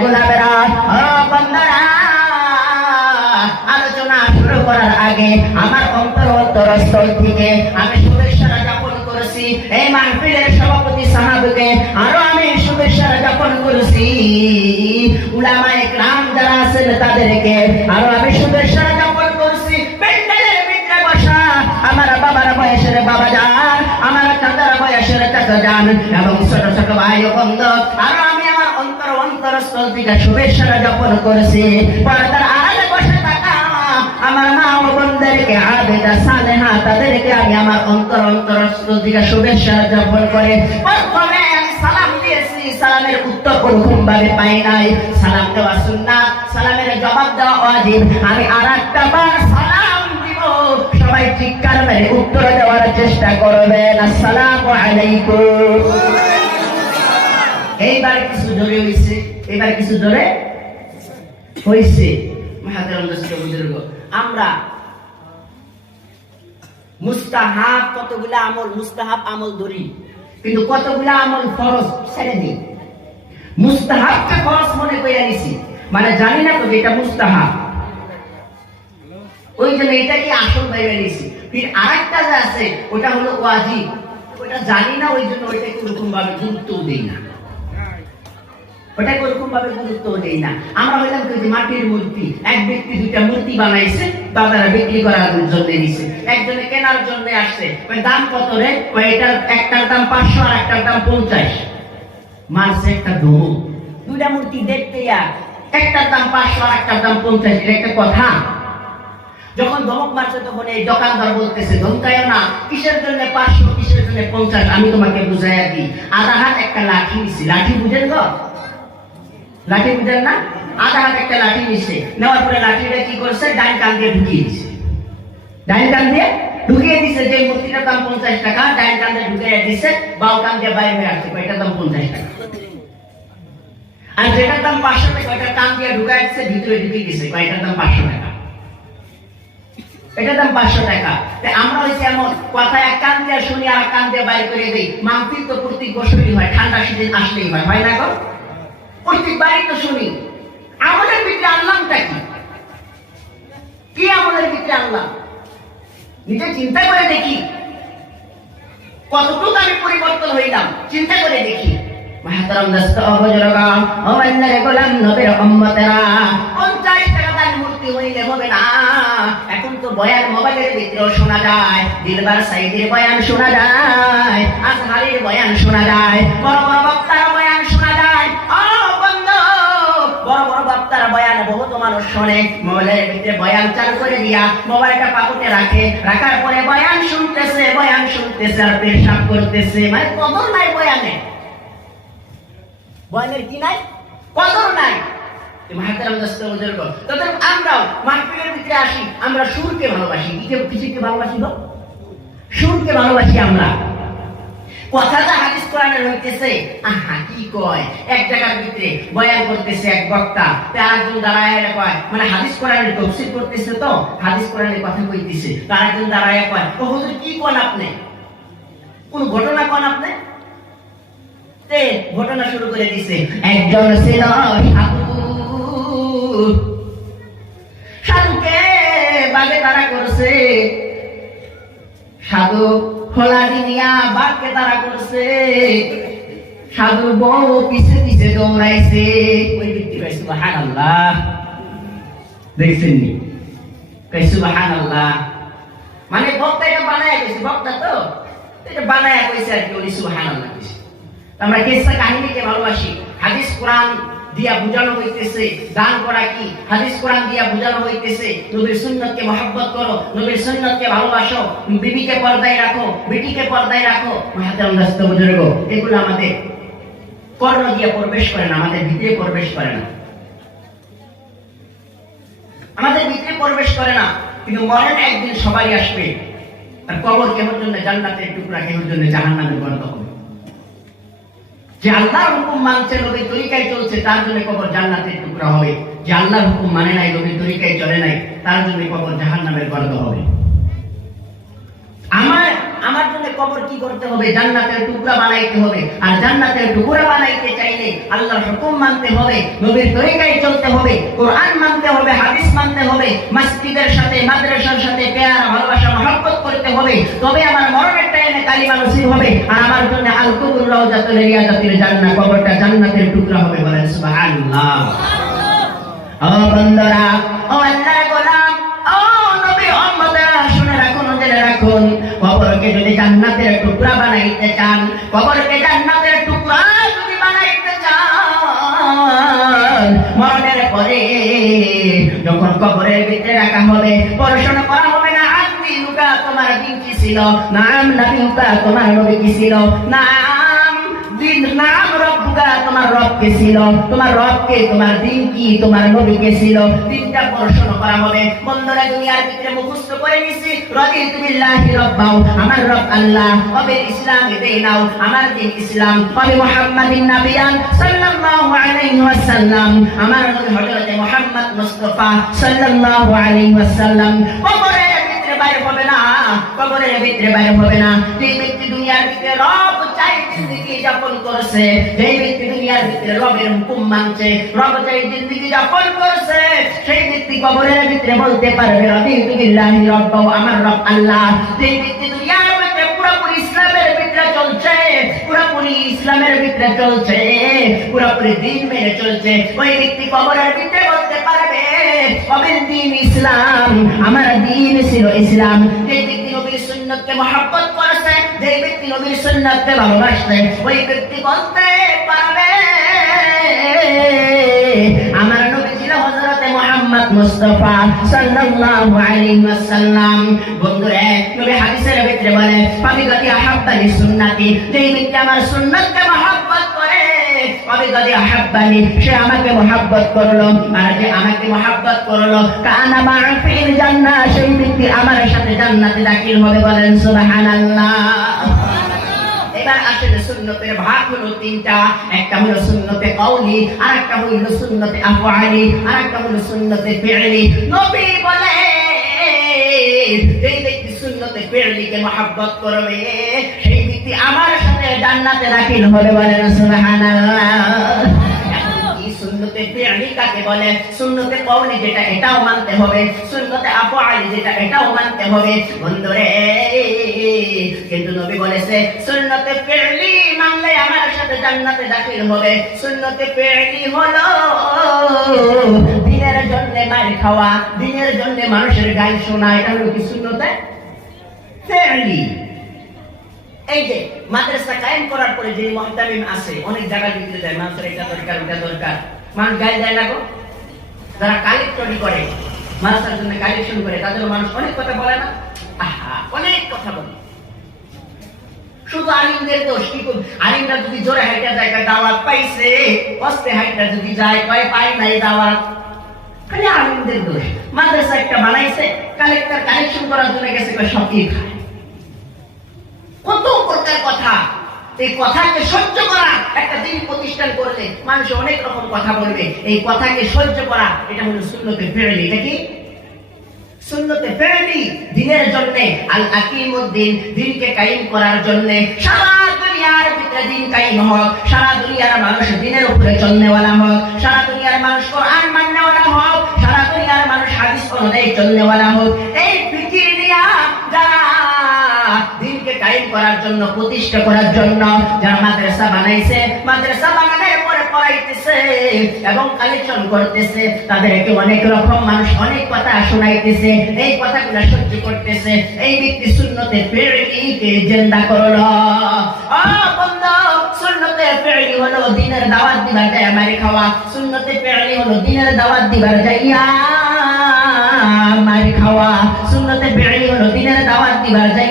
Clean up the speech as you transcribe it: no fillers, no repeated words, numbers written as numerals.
গোলামেরা, ও বন্ধুরা, আলোচনা শুরু করার আগে আমার অন্তরস্থল থেকে আমি শুভেচ্ছা জ্ঞাপন করেছি এই মাহফিলের সভাপতি সাহাবকে, আরো আমি শুভেচ্ছা জ্ঞাপন করেছি উলামায়ে কেরাম যারা আছেন তাদেরকে, আরো আমি শুভেচ্ছা জ্ঞাপন করছি প্যান্ডেলের ভিতরে বসা আমার বাবার বয়সের বাবা যান, আমার চাচার বয়সের চাচা যান এবং ছোট ছোট ভাই ও বন্ধু, আরো আমি আমার অন্তরস্থল থেকে শুভেচ্ছা জ্ঞাপন করেছি পর্দার আড়ালে বসে থাকা আমার মা ও বোনদেরকে, আবেদা সালেহা তাদেরকে আমি আমার অন্তরস্থল থেকে শুভেচ্ছা জ্ঞাপন করে প্রথমে সালাম দিয়েছি, সালামের উত্তর ওরকম ভাবে পাই নাই। সালাম দেওয়া সুন্নাত, সালামের জবাব দেওয়া ওয়াজিব। আমি আরেকটা বার সালাম দিব, সবাই চিৎকার মেরে উত্তর দেওয়ার চেষ্টা করবেন, আসসালামু আলাইকুম। এইবার কিছু জোরে হইছে, এবার কিছু জোরে হইছে। আমরা মুস্তাহাব কতগুলা আমল, মুস্তাহাব আমল ধরি, কিন্তু কতগুলা আমল ফরজ ছেড়ে দিই। মুস্তাহাবকে ফরজ মনে করে নিছি, মানে জানি না তো এটা মুস্তাহাব, ওই জন্য এটাকে আসল ভেবে নিছি। ফির আরেকটা যে আছে ওটা হলো ওয়াজিব, ওটা জানি না, ওই জন্য ওইটাকে ওরকম ভাবে গুরুত্ব দেই না, ওটাকে ওরকম ভাবে গুরুত্ব দেই না। আমরা হইলাম যে মাটির মূর্তি, এক ব্যক্তি দুইটা মূর্তি বানাইছে, বাজারে বিক্রি করার জন্য দিছে, একজনে কেনার জন্য আসছে, ওই দাম কত রে? এটার একটার দাম 500 আর একটার দাম 50। মারছে একটা ধমক, দুইটা মূর্তি দেখতে একটার দাম 500 আর একটার দাম 50, এটা একটা কথা? যখন ধমক মারছে তখন এই দোকানদার বলতেছে, ধমকায়ও না, কিসের জন্য 500, কিসের জন্য 50, আমি তোমাকে বুঝাইয়া দিই। আধা হাত একটা লাঠি নিছি, লাঠি বুঝেন গো? লাঠি বুঝেন না? আধা হাত একটা লাঠি নিছে, নেওয়ার পরে লাঠিটা কি করছে? ডাইন কান দিয়ে ঢুকিয়ে দিছে, ডাইন কান দিয়ে ঢুকিয়ে দিছে। যে মূর্তিটার দাম 50 টাকা, ডাইন কান দিয়ে ঢুকিয়ে দিছে, বাম কান দিয়ে বাইরে হয়ে আসছে, এটার দাম 50 টাকা। আর যেটার দাম 500 টাকা, ওইটার কান দিয়ে ঢুকায় দিচ্ছে, ভিতরে ঢুকিয়ে দিছে, এটার দাম 500 টাকা, এটার দাম 500 টাকা। আমরা হচ্ছে এমন কথা, এক কান দিয়ে শুনি আর এক কান দিয়ে বাইর করে দিই। মাহফিল তো প্রত্যেক বছরই হয়, ঠান্ডা সিজন আসলেই হয়, হয় না গো? প্রত্যেকবারই তো শুনি। আমাদের ভিতরে আনলামটা কি? কি আমাদের ভিতরে আনলাম? নিজে চিন্তা করে দেখি কতটুকু আমি পরিবর্তন হইলাম, চিন্তা করে দেখি। মাহতারাম দোস্ত বুজুর্গ ও আল্লাহর গোলাম নবীর উম্মতেরা, 50 টাকা দান মূর্তি হইলে হবে না। এখন তো বয়ান মোবাইলের ভিতরেও শোনা যায়, দিলবার সাইদের বয়ান শোনা যায়, আজহারের বয়ান শোনা যায়, বড় বড় বক্তার বয়ান শোনা যায়। ও বন্ধু, বড় বড় বক্তার বয়ান বহুত মানুষ শোনে, মোবাইলের ভিতরে বয়ান চালু করে দিয়া মোবাইলটা পকেটে রাখে, রাখার পরে বয়ান শুনতেছে, বয়ান শুনতেছে আর পেশাব করতেছে। মানে কদর নাই বয়ানে, বয়ানের কি নাই? কদর নাই। মাহতারাম দোস্ত বুজুর্গ, তখন আমরাও মাহফিলের ভিতরে আসি, আমরা সুরকে ভালোবাসি। কিছুকে ভালোবাসি গো, সুরকে ভালোবাসি আমরা। কথাটা হাদিস কোরআনের হইতেছে, আহা কি কয়, এক জায়গার ভিতরে বয়ান করতেছে এক বক্তা, আরেকজন দাঁড়ায় কয়, মানে হাদিস কোরআনের তাফসীর করতেছে, তো হাদিস কোরআনের কথা কইতেছে, আরেকজন দাঁড়ায় কয়, ও হুজুর কি কোন আপনি, কোন ঘটনা কোন আপনি? তে ঘটনা শুরু করে দিছে। একজন ছিল সাধুকে বাগে তারা করছে, সাধু খোলা দিনিয়া বাঘকে তারা করছে, সাধুর বউ পিছে পিছে দৌড়াইছে। ওই ব্যক্তি কয় সুবহানাল্লাহ, দেখছেন নি? কয় সুবহানাল্লাহ, মানে বক্তা এটা বানায় কইছে, বক্তা তো এটা বানায় কইছে আর কি, ওই সুবহানাল্লাহ কইছে। আমরা কিসসা কাহিনীকে ভালোবাসি। হাদিস কোরআন দিয়া বুঝানো হইতেছে দান করা কি, হাদিস কোরআন দিয়া বুঝানো হইতেছে নবীর সুন্নতকে মহব্বত করো, নবীর সুন্নতকে ভালোবাসো, বিবিকে পর্দায় রাখো, বেটিকে পর্দায় রাখো। মাহতারাম দোস্ত বুজুর্গ, এগুলো আমাদের কর্ণ দিয়ে প্রবেশ করে না, আমাদের ভিতরে প্রবেশ করে না, আমাদের ভিতরে প্রবেশ করে না। কিন্তু মরণ একদিন সবাই আসবে, আর কবর কেমন জন্য জান্নাতের টুকরা, কেমন জন্য জাহান্নামের গর্ত হবে। যে আল্লাহর হুকুম মানছে, নবীর তরিকায় চলছে, তার জন্য কবর জান্নাতের টুকরা হবে। যে আল্লাহর হুকুম মানে নাই, নবীর তরিকায় চলে নাই, তার জন্য কবর জাহান্নামের গর্ত হবে। আমার জন্য কবর কি করতে হবে? জান্নাতের টুকরা বানাইতে হবে। আর জান্নাতের টুকরা বানাইতে চাইলে আল্লাহর হুকুম মানতে হবে, নবীর তরিকায় চলতে হবে, কোরআন মানতে হবে, হাদিস মানতে হবে, মসজিদের সাথে মাদ্রাসার সাথে প্যার ভালোবাসা মহব্বত করতে হবে। তবে আমার মরণের টাইমে কালিমা নসিব হবে। আর আমার জন্য আল কবর রাউজাতুল রিয়াজাতুল জান্নাহ, কবরটা জান্নাতের টুকরা হবে। বলেন সুবহানাল্লাহ। ও বন্ধুরা, ও আল্লাহর গোলাম, ও নবী উম্মতরা, শুনে রাখুন, জেনে রাখুন, কবরকে যদি জান্নাতের টুকরা বানাইতে চান, কবরকে জান্নাতের টুকরা যদি বানাইতে চান, মরণের পরে যখন কবরের ভিতরে রাখা হবে, পড়াশোনা করা হবে না আদিনুকা, তোমার দিন কি ছিল, নাম নবীকা, তোমার নবী কি ছিল, নাম রব্বুকা, তোমার রব কে ছিল, তোমার রব কে, তোমার দিন কি, তোমার নবী কে ছিল, তিনটা পড়াশোনা করা হবে। বন্ধুরা, দুনিয়ার ভিতরে মুখস্থ করে নিছি রাদিতু বিল্লাহি রাব্বাও, আমার রব আল্লাহ, ওবে ইসলাম দিনাও, আমার দিন ইসলাম, ওবে মুহাম্মাদিন নাবিয়ান সাল্লাল্লাহু আলাইহি ওয়াসাল্লাম, আমার নবী হযরত মুহাম্মদ মুস্তাফা সাল্লাল্লাহু আলাইহি ওয়াসাল্লাম। কবরের ভিতরে বাইরে হবে না, কবরের ভিতরে বাইরে হবে না। যে ব্যক্তি দুনিয়ার ভিতরে রব চাই জিন্দেগি যাপন করছে, যে ব্যক্তি দুনিয়ার ভিতরে রবের হুকুম মানছে, রব চাই জিন্দেগি যাপন করছে, সেই ব্যক্তি কবরের ভিতরে বলতে পারবে রাদিতু বিল্লাহি রাব্বাও, আমার রব আল্লাহ। যে ব্যক্তি দুনিয়ার ভিতরে পুরোপুরি ইসলামের ভিতরে চলছে, পুরোপুরি ইসলামের ভিতরে চলছে, পুরোপুরি দ্বীন মেনে চলছে, ওই ব্যক্তি কবরের ভিতরে বলতে পারবে আমার দ্বীন ইসলাম, আমার দ্বীন ছিল ইসলাম। যে ব্যক্তি নবীর সুন্নতকে মহব্বত করেছে, যে ব্যক্তি নবীর সুন্নতকে ভালোবাসে, ওই ব্যক্তি বলতে পারবে আমার নবী ছিল হযরত মুহাম্মদ মুস্তাফা সাল্লাল্লাহু আলাইহি ওয়াসাল্লাম। বন্ধুরা, নবী হাদিসের ভিতরে বলে ফাবিগাতি আহাব্বানি সুন্নতি, যে ব্যক্তি আমার সুন্নতকে মহব্বত করে, ফাবিগাতি আহাব্বানি, সে আমাকে মহব্বত করলো, আর যে আমাকে মহব্বত করলো, কানা মা'a ফিল জান্নাহ, সেই ব্যক্তি আমার সাথে জান্নাতে দাখিল হবে। বলেন সুবহানাল্লাহ। এবার আসলে সুন্নতের ভাগ হলো তিনটা, একটা হলো সুন্নতে কওলি, আরেকটা হলো সুন্নতে আফআলি, আরেকটা হলো সুন্নতে ফি'লি। নবী বলে যেই ব্যক্তি সুন্নতে ফি'লিকে মহব্বত করবে, সেই ব্যক্তি আমার সাথে জান্নাতে দাখিল হবে। বলেন সুবহানাল্লাহ। সুন্নতে ফি'লি কাকে বলে? সুন্নতে কওলি যেটা, এটাও মানতে হবে, সুন্নতে আফআলি যেটা, এটাও মানতে হবে। বন্ধুরে, কিন্তু নবী বলেছে সুন্নতে ফি'লি মানলে আমার সাথে জান্নাতে দাখিল হবে। সুন্নতে ফি'লি হলো দিনের জন্য মার খাওয়া, দিনের জন্য মানুষের গান শোনা, এটা হলো কি সুন্নতে ফি'লি। এই যে মাদ্রাসা কায়েম করার পরে যে মুহতামিম আছে, অনেক জায়গা দিতে যায়, মানুষের এটা দরকার, ওটা দরকার, মানুষ গায়ে যায় না গো। যারা কালেক্টরি করে, মাদ্রাসার জন্য কালেকশন করে, তাদের মানুষ অনেক কথা বলে না? আহা, অনেক কথা বলে। শুধু আলিমদের দোষ কি? আলিমরা যদি জোরে হাইটা যায়, দাওয়াত পাইছে, অস্তে হাইটা যদি যায়, কয় পাই নাই দাওয়াত, খালি আলিমদের দোষ। মাদ্রাসা একটা বানাইছে, কালেক্টর কালেকশন করার জন্য গেছে, সব কি খায়, কত প্রকার কথা। এই কথাকে সহ্য করা, একটা দিন প্রতিষ্ঠান করলে মানুষ অনেক রকম কথা বলবে, এই কথাকে সহ্য করা, এটা হলো সুন্নতে ফি'লি। এটা কি? সুন্নতে ফি'লি, দিনের জন্য, আল আকিমুদ্দিন, দিনকে কায়েম করার জন্য। সারা দুনিয়ার ভিতরে দিন কায়েম হোক, সারা দুনিয়ার মানুষ দিনের উপরে চলনেওয়ালা হোক, সারা দুনিয়ার মানুষ কোরআন মাননেওয়ালা হোক, সারা দুনিয়ার মানুষ হাদিস অনুযায়ী চলনেওয়ালা হোক। এই ফিকির নিয়া যারা দিনকে কায়েম করার জন্য, প্রতিষ্ঠা করার জন্য যারা মাদ্রাসা বানাইছে, মাদ্রাসা বানানোর পরে পড়াইতেছে এবং কালেকশন করতেছে, তাদেরকে অনেক রকম মানুষ অনেক কথা শোনাইতেছে, এই কথাগুলো সহ্য করতেছে, এই ব্যক্তি সুন্নতে ফি'লিকে জিন্দা করলো। ও বন্ধু, সুন্নতে ফি'লি হলো দিনের দাওয়াত দিবার যায় মারি খাওয়া, সুন্নতে ফি'লি হলো দিনের দাওয়াত দিবার যাইয়া মারি খাওয়া, সুন্নতে ফি'লি হলো দিনের দাওয়াত দিবার যায়